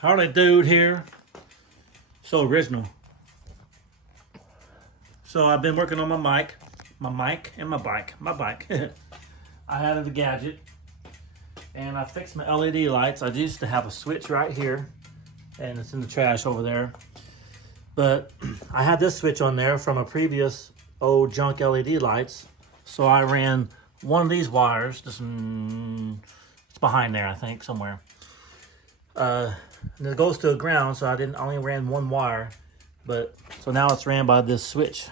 Harley Dude here. So original. So I've been working on my mic and my bike. I had the gadget and I fixed my LED lights. I used to have a switch right here and it's in the trash over there. But I had this switch on there from a previous old junk LED lights. So I ran one of these wires, it's behind there I think somewhere. And it goes to the ground, so I only ran one wire, but so now it's ran by this switch.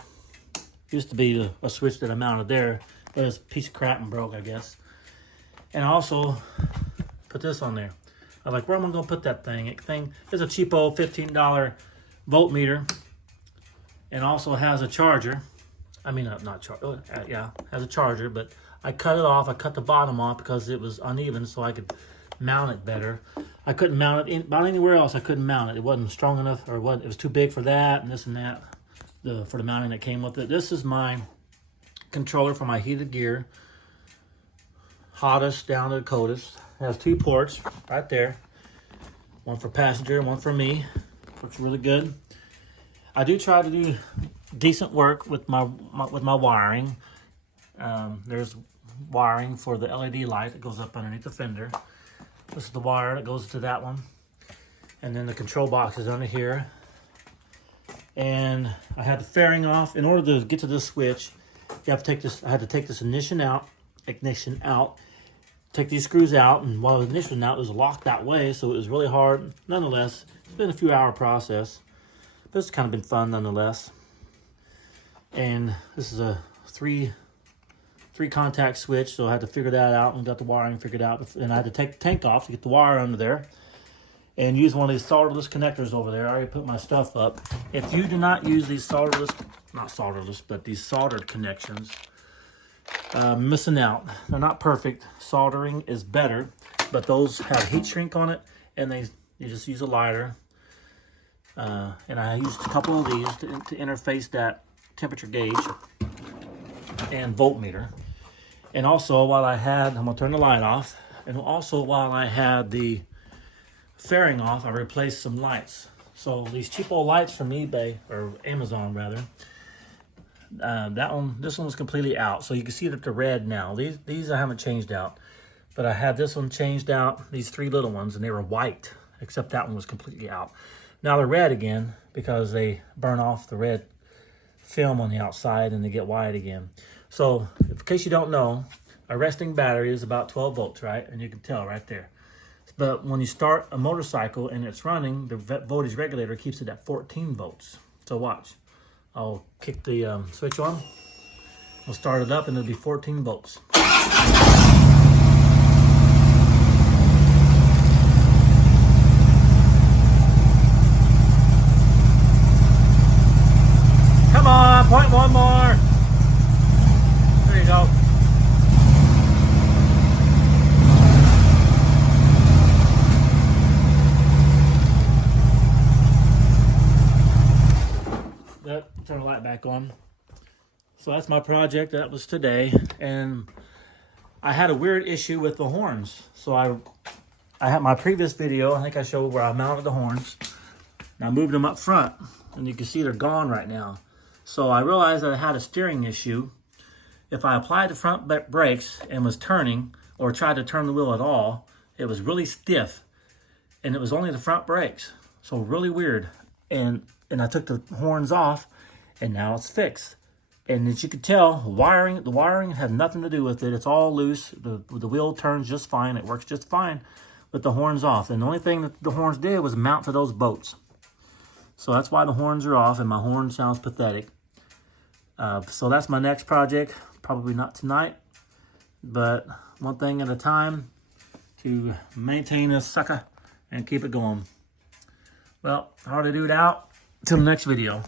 Used to be a switch that I mounted there, but it's a piece of crap and broke, I guess. And I also put this on there. I was like, where am I gonna put that thing? It's a cheapo $15 voltmeter, and also has a charger. I mean, not charger. Yeah, has a charger, but I cut it off. I cut the bottom off because it was uneven, so I could mount it better. I couldn't mount it about anywhere else. I couldn't mount it. It wasn't strong enough, or what? It was too big for that, and this and that. For the mounting that came with it. This is my controller for my heated gear. Hottest down to the coldest. It has two ports right there. One for passenger, one for me. Works really good. I do try to do decent work with my wiring. There's wiring for the LED light that goes up underneath the fender. This is the wire that goes to that one. And then the control box is under here. And I had the fairing off. In order to get to this switch, you have to take this. I had to take this ignition out. Take these screws out, and while the ignition out, it was locked that way, so it was really hard. Nonetheless, it's been a few hour process, but it's kind of been fun nonetheless. And this is a three contact switch, so I had to figure that out and got the wiring figured out. And I had to take the tank off to get the wire under there. And use one of these solderless connectors over there. I already put my stuff up. If you do not use these these soldered connections, missing out. They're not perfect. Soldering is better, but those have heat shrink on it, and you just use a lighter. And I used a couple of these to interface that temperature gauge and voltmeter. And also, I'm gonna turn the light off, and also while I had the fairing off, I replaced some lights. So these cheapo lights from eBay, or Amazon rather, this one was completely out. So you can see that they're red now. These I haven't changed out, but I had this one changed out, these three little ones, and they were white, except that one was completely out. Now they're red again because they burn off the red film on the outside and they get white again. So in case you don't know, a resting battery is about 12 volts, right? And you can tell right there. But when you start a motorcycle and it's running, the voltage regulator keeps it at 14 volts. So watch. I'll kick the switch on. We'll start it up and it'll be 14 volts. Come on, point one more. There you go. Turn the light back on. So that's my project. That was today, and I had a weird issue with the horns. So I had my previous video, I think I showed where I mounted the horns, and I moved them up front, and you can see they're gone right now. So I realized that I had a steering issue. If I applied the front brakes and was turning, or tried to turn the wheel at all, it was really stiff, and it was only the front brakes. So really weird. And I took the horns off, and now it's fixed. And as you can tell, the wiring had nothing to do with it. It's all loose. The wheel turns just fine. It works just fine with the horns off. And the only thing that the horns did was mount to those boats. So that's why the horns are off, and my horn sounds pathetic. So that's my next project. Probably not tonight, but one thing at a time to maintain this sucker and keep it going. Well, Harley Dude out. Until the next video.